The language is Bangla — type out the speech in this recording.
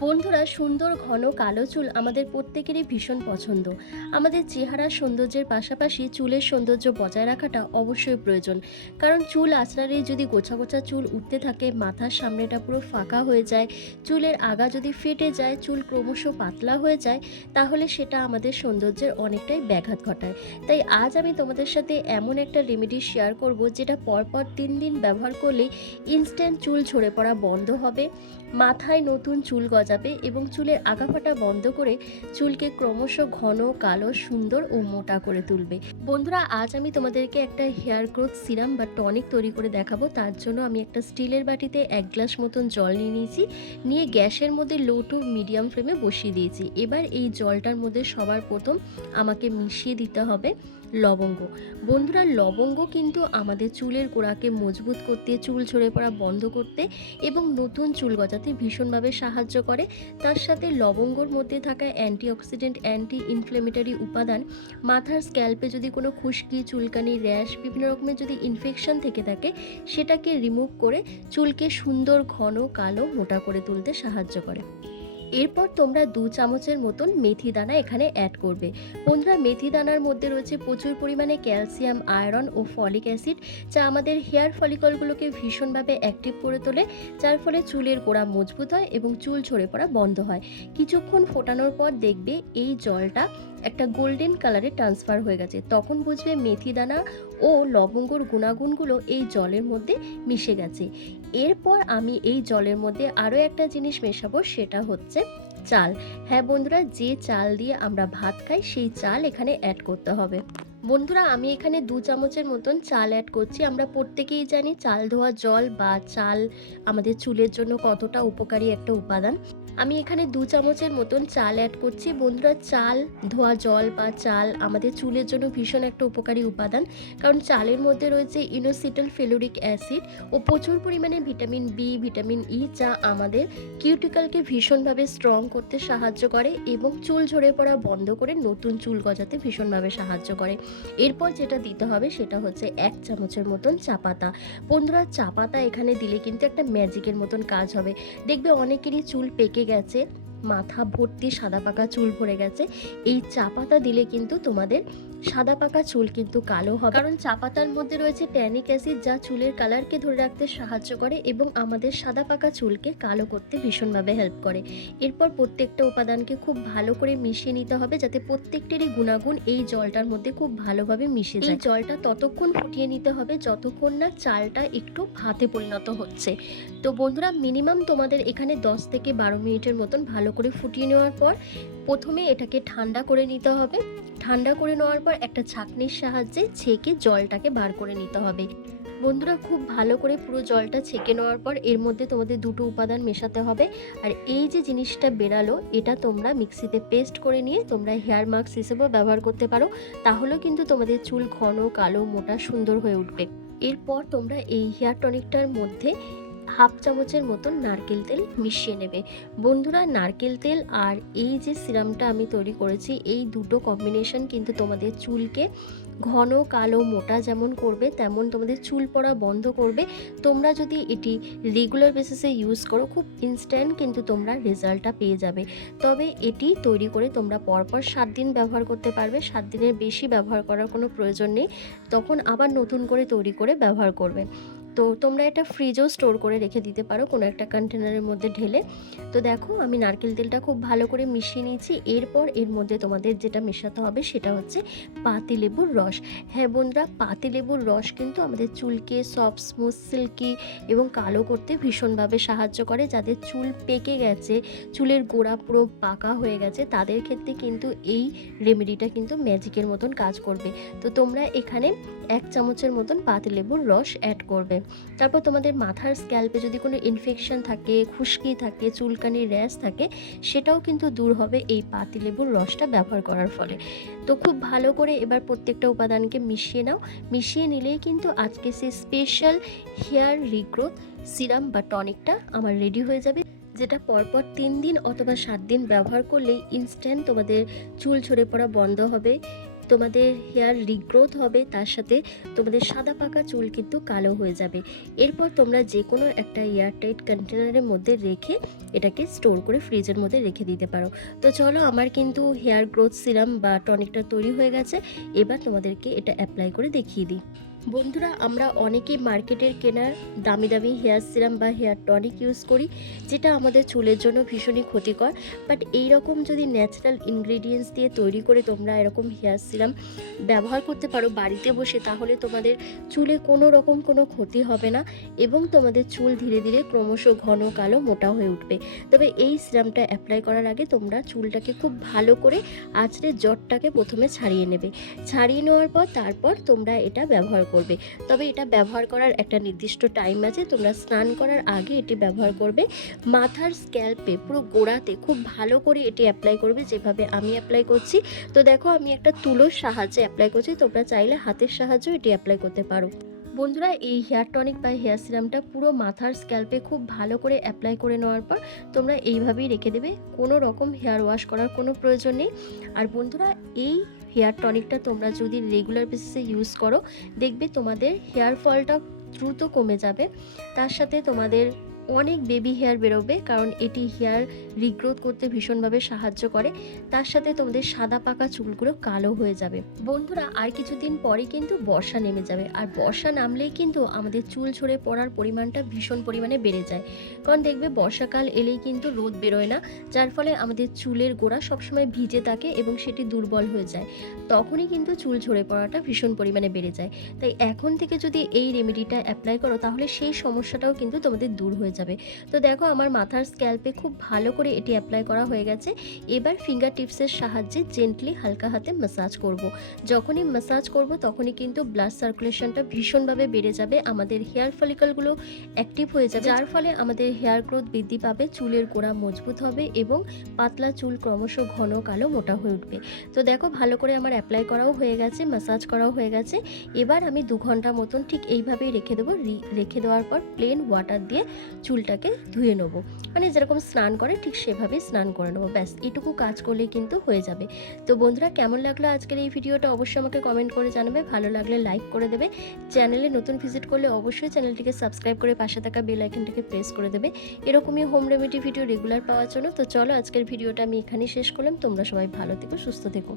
বন্ধুরা, সুন্দর, ঘন, কালো চুল আমাদের প্রত্যেকেরই ভীষণ পছন্দ। আমাদের চেহারার সৌন্দর্যের পাশাপাশি চুলের সৌন্দর্য বজায় রাখাটা অবশ্যই প্রয়োজন। কারণ চুল আঁচড়ারে যদি গোছা গোছা চুল উঠতে থাকে, মাথার সামনেটা পুরো ফাঁকা হয়ে যায়, চুলের আগা যদি ফেটে যায়, চুল ক্রমশ পাতলা হয়ে যায়, তাহলে সেটা আমাদের সৌন্দর্যের অনেকটাই ব্যাঘাত ঘটায়। তাই আজ আমি তোমাদের সাথে এমন একটা রেমেডি শেয়ার করব, যেটা পরপর তিন দিন ব্যবহার করলেই ইনস্ট্যান্ট চুল ঝরে পড়া বন্ধ হবে। মাথায় নতুন চুল গজাবে এবং চুলের আগাফাটা বন্ধ করে চুলকে ক্রমশ ঘন, কালো, সুন্দর ও মোটা করে তুলবে। বন্ধুরা, আজ আমি তোমাদেরকে একটা হেয়ার গ্রোথ সিরাম বা টনিক তৈরি করে দেখাবো। তার জন্য আমি একটা স্টিলের বাটিতে এক গ্লাস মতন জল নিয়ে নিয়েছি। নিয়ে গ্যাসের মধ্যে লো টু মিডিয়াম ফ্লেমে বসিয়ে দিয়েছি। এবার এই জলটার মধ্যে সবার প্রথম আমাকে মিশিয়ে দিতে হবে। লবঙ্গ। বন্ধুরা, লবঙ্গ কিন্তু আমাদের চুলের গোড়াকে মজবুত করতে, চুল ঝরে পড়া বন্ধ করতে এবং নতুন চুল গজাতে ভীষণভাবে সাহায্য করে। তার সাথে লবঙ্গর মধ্যে থাকা অ্যান্টিঅক্সিডেন্ট অ্যান্টি ইনফ্লেমেটরি উপাদান, মাথার স্ক্যাল্পে যদি কোনো খুশকি, চুলকানি, র্যাশ, বিভিন্ন রকমের যদি ইনফেকশন থেকে থাকে, সেটাকে রিমুভ করে চুলকে সুন্দর ঘন, কালো, মোটা করে তুলতে সাহায্য করে। এরপর তোমরা দু চামচের মতন মেথি দানা এখানে অ্যাড করবে। বন্ধুরা, মেথি দানার মধ্যে রয়েছে প্রচুর পরিমাণে ক্যালসিয়াম আয়রন ও ফলিক অ্যাসিড যা আমাদের হেয়ার ফলিকলগুলোকে ভীষণভাবে অ্যাক্টিভ করে তোলে, যার ফলে চুলের গোড়া মজবুত হয় এবং চুল ঝরে পড়া বন্ধ হয়। কিছুক্ষণ ফোটানোর পর দেখবে এই জলটা একটা গোল্ডেন কালারে ট্রান্সফার হয়ে গেছে। তখন বুঝবে মেথি দানা ও লবঙ্গর গুণাগুণগুলো এই জলের মধ্যে মিশে গেছে। এরপর আমি এই জলের মধ্যে আরও একটা জিনিস মেশাবো, সেটা হচ্ছে চাল। হ্যাঁ বন্ধুরা, যে চাল দিয়ে আমরা ভাত খাই, সেই চাল এখানে অ্যাড করতে হবে। বন্ধুরা, আমি এখানে দু চামচের মতন চাল অ্যাড করছি। আমরা প্রত্যেকেই জানি চাল ধোয়া জল বা চাল আমাদের চুলের জন্য কতটা উপকারী একটা উপাদান। আমি এখানে দু চামচের মতন চাল অ্যাড করছি। বন্ধুরা, চাল ধোয়া জল বা চাল আমাদের চুলের জন্য ভীষণ একটা উপকারী উপাদান। কারণ চালের মধ্যে রয়েছে ইনোসিটাল ফেলোরিক অ্যাসিড ও প্রচুর পরিমাণে ভিটামিন বি ভিটামিন ই যা আমাদের কিউটিক্যালকে ভীষণভাবে স্ট্রং করতে সাহায্য করে এবং চুল ঝরে পড়া বন্ধ করে নতুন চুল গজাতে ভীষণভাবে সাহায্য করে। এরপর যেটা দিতে হবে সেটা হচ্ছে এক চামচের মতন চা পাতা। বন্ধুরা, চা পাতা এখানে দিলে কিন্তু একটা ম্যাজিকের মতন কাজ হবে। দেখবে অনেকেরই চুল পেকে গেছে। মাথা ভর্তি সাদা পাকা চুল ভরে গেছে। এই চা পাতা দিলে কিন্তু তোমাদের সাদা পাকা চুল কিন্তু কালো হবে। কারণ চা পাতার মধ্যে রয়েছে ট্যানিক অ্যাসিড যা চুলের কালারকে ধরে রাখতে সাহায্য করে এবং আমাদের সাদা পাকা চুলকে কালো করতে ভীষণভাবে হেল্প করে। এরপর প্রত্যেকটা উপাদানকে খুব ভালো করে মিশিয়ে নিতে হবে যাতে প্রত্যেকটারই গুণাগুণ এই জলটার মধ্যে খুব ভালোভাবে মিশে যায়। জলটা ততক্ষণ ফুটিয়ে নিতে হবে যতক্ষণ না চালটা একটু ভাতে পরিণত হচ্ছে। তো বন্ধুরা মিনিমাম তোমাদের এখানে 10 থেকে বারো মিনিটের মতন ভালো করে ফুটিয়ে নেওয়ার পর প্রথমে এটাকে ঠান্ডা করে নিতে হবে। ঠান্ডা করে নেওয়ার পর একটা ছাঁকনির সাহায্যে ছেঁকে জলটাকে বার করে নিতে হবে। বন্ধুরা, খুব ভালো করে পুরো জলটা ছেঁকে নেওয়ার পর এর মধ্যে তোমাদের দুটো উপাদান মেশাতে হবে। আর এই যে জিনিসটা বেরালো, এটা তোমরা মিক্সিতে পেস্ট করে নিয়ে তোমরা হেয়ার মাস্ক হিসেবেও ব্যবহার করতে পারো। তাহলেও কিন্তু তোমাদের চুল ঘন, কালো, মোটা, সুন্দর হয়ে উঠবে। এরপর তোমরা এই হেয়ার টনিকটার মধ্যে হাফ চামচের মতন নারকেল তেল মিশিয়ে নেবে। বন্ধুরা, নারকেল তেল আর এই যে সিরামটা আমি তৈরি করেছি, এই দুটো কম্বিনেশন কিন্তু তোমাদের চুলকে ঘন, কালো, মোটা যেমন করবে, তেমন তোমাদের চুল পড়া বন্ধ করবে। তোমরা যদি এটি রেগুলার বেসিসে ইউজ করো, খুব ইনস্ট্যান্ট কিন্তু তোমরা রেজাল্টটা পেয়ে যাবে। তবে এটি তৈরি করে তোমরা পরপর সাত দিন ব্যবহার করতে পারবে, সাত দিনের বেশি ব্যবহার করার কোনো প্রয়োজন নেই। তখন আবার নতুন করে তৈরি করে ব্যবহার করবে। তো তোমরা এটা ফ্রিজেও স্টোর করে রেখে দিতে পারো কোনো একটা কন্টেনারের মধ্যে ঢেলে। তো দেখো, আমি নারকেল তেলটা খুব ভালো করে মিশিয়ে নিয়েছি। এরপর এর মধ্যে তোমাদের যেটা মেশাতে হবে সেটা হচ্ছে পাতি লেবুর রস। হ্যাঁ বন্ধুরা, পাতি লেবুর রস কিন্তু আমাদের চুলকে সফট স্মুথ সিল্কি এবং কালো করতে ভীষণভাবে সাহায্য করে। যাদের চুল পেকে গেছে, চুলের গোড়া পুরো পাকা হয়ে গেছে, তাদের ক্ষেত্রে কিন্তু এই রেমেডিটা কিন্তু ম্যাজিকের মতন কাজ করবে। তো তোমরা এখানে এক চামচের মতন পাতিলেবুর রস অ্যাড করবে। তারপর তোমাদের মাথার স্ক্যাল্পে যদি কোনো ইনফেকশন থাকে, খুশকি থাকে চুলকানি র্যাশ থাকে, সেটাও কিন্তু দূর হবে এই পাতিলেবুর রসটা ব্যবহার করার ফলে। তো খুব ভালো করে এবার প্রত্যেকটা উপাদানকে মিশিয়ে নাও। মিশিয়ে নিলেই কিন্তু আজকে সেই স্পেশাল হেয়ার রিগ্রোথ সিরাম বা টনিকটা আমার রেডি হয়ে যাবে, যেটা পরপর তিন দিন অথবা সাত দিন ব্যবহার করলেই ইনস্ট্যান্ট তোমাদের চুল ঝরে পড়া বন্ধ হবে। তোমাদের হেয়ার রিগ্রোথ হবে, তার সাথে তোমাদের সাদা পাকা চুল কিন্তু কালো হয়ে যাবে। এরপর তোমরা যে কোনো একটা এয়ারটাইট কন্টেনারের মধ্যে রেখে এটাকে স্টোর করে ফ্রিজের মধ্যে রেখে দিতে পারো। তো চলো, আমার কিন্তু হেয়ার গ্রোথ সিরাম বা টনিকটা তৈরি হয়ে গেছে। এবার তোমাদেরকে এটা অ্যাপ্লাই করে দেখিয়ে দিই। বন্ধুরা, আমরা অনেকেই মার্কেটের কেনার দামি দামি হেয়ার সিরাম বা হেয়ার টনিক ইউজ করি, যেটা আমাদের চুলের জন্য ভীষণই ক্ষতিকর। বাট এই রকম যদি ন্যাচারাল ইনগ্রেডিয়েন্টস দিয়ে তৈরি করে তোমরা এরকম হেয়ার সিরাম ব্যবহার করতে পারো বাড়িতে বসে, তাহলে তোমাদের চুলে কোনো রকম কোনো ক্ষতি হবে না এবং তোমাদের চুল ধীরে ধীরে ক্রমশ ঘন, কালো, মোটা হয়ে উঠবে। তবে এই সিরামটা অ্যাপ্লাই করার আগে তোমরা চুলটাকে খুব ভালো করে আঁচড়ে জটটাকে প্রথমে ছাড়িয়ে নেবে। ছাড়িয়ে নেওয়ার পর তারপর তোমরা এটা ব্যবহার করবে। তবে এটা ব্যবহার করার একটা নির্দিষ্ট টাইম আছে, তোমরা স্নান করার আগে এটি ব্যবহার করবে। মাথার স্ক্যাল্পে পুরো গোড়াতে খুব ভালো করে এটি অ্যাপ্লাই করবে, যেভাবে আমি অ্যাপ্লাই করছি। তো দেখো, আমি একটা তুলোর সাহায্যে অ্যাপ্লাই করছি, তোমরা চাইলে হাতের সাহায্যেও এটি অ্যাপ্লাই করতে পারো। বন্ধুরা, এই হেয়ার টনিক বা হেয়ার সিরামটা পুরো মাথার স্ক্যাল্পে খুব ভালো করে অ্যাপ্লাই করে নেওয়ার পর, তোমরা এইভাবেই রেখে দেবে। কোনো রকম হেয়ার ওয়াশ করার কোনো প্রয়োজন নেই। আর বন্ধুরা, এই হেয়ার টনিকটা তোমরা যদি রেগুলার বেসিসে ইউজ করো, দেখবে তোমাদের হেয়ার ফলটা দ্রুত কমে যাবে। তার সাথে তোমাদের অনেক বেবি হেয়ার বেরোবে, কারণ এটি হেয়ার রিগ্রোথ করতে ভীষণভাবে সাহায্য করে। তার সাথে তোমাদের সাদা পাকা চুলগুলো কালো হয়ে যাবে। বন্ধুরা, আর কিছুদিন পরে কিন্তু বর্ষা নেমে যাবে। আর বর্ষা নামলেই কিন্তু আমাদের চুল ঝরে পড়ার পরিমাণটা ভীষণ পরিমাণে বেড়ে যায়। কারণ দেখবে, বর্ষাকাল এলেই কিন্তু রোদ বেরোয় না, যার ফলে আমাদের চুলের গোড়া সবসময় ভিজে থাকে এবং সেটি দুর্বল হয়ে যায়। তখনই কিন্তু চুল ঝরে পড়াটা ভীষণ পরিমাণে বেড়ে যায়। তাই এখন থেকে যদি এই রেমেডিটা অ্যাপ্লাই করো, তাহলে সেই সমস্যাটাও কিন্তু তোমাদের দূর হয়ে যাবে। তো দেখো আমার মাথার স্ক্যাল্পে খুব ভালো করে এটি অ্যাপ্লাই করা হয়ে গেছে। এবার ফিঙ্গার টিপসের সাহায্যে জেন্টলি হালকা হাতে ম্যাসাজ করব। যখনই ম্যাসাজ করব তখনই কিন্তু ব্লাড সার্কুলেশনটা ভীষণভাবে বেড়ে যাবে। আমাদের হেয়ার ফলিকলগুলো অ্যাক্টিভ হয়ে যাবে। যার ফলে আমাদের হেয়ার গ্রোথ বৃদ্ধি পাবে, চুলের গোড়া মজবুত হবে এবং পাতলা চুল ক্রমশ ঘন কালো মোটা হয়ে উঠবে। তো দেখো ভালো করে আমার অ্যাপ্লাই করাও হয়ে গেছে ম্যাসাজ করাও হয়ে গেছে। এবার আমি দু ঘণ্টা মতন ঠিক এইভাবেই রেখে দেবো। রেখে দেওয়ার পর প্লেন ওয়াটার দিয়ে চুলটাকে ধুয়ে নেব। মানে যেরকম স্নান করে, ঠিক সেভাবেই স্নান করে নেব। ব্যাস, এটুকু কাজ করলেই কিন্তু হয়ে যাবে। তো বন্ধুরা, কেমন লাগল আজকের এই ভিডিওটা অবশ্যই আমাকে কমেন্ট করে জানাবে। ভালো লাগলে লাইক করে দেবে। চ্যানেলে নতুন ভিজিট করলে অবশ্যই চ্যানেলটিকে সাবস্ক্রাইব করে পাশে থাকা বেল আইকনটিকে প্রেস করে দেবে। এরকমই হোম রেমেডি ভিডিও রেগুলার পাওয়ার জন্য। তো চলো, আজকের ভিডিওটা আমি এখানেই শেষ করলাম। তোমরা সবাই ভালো থেকো, সুস্থ থেকো।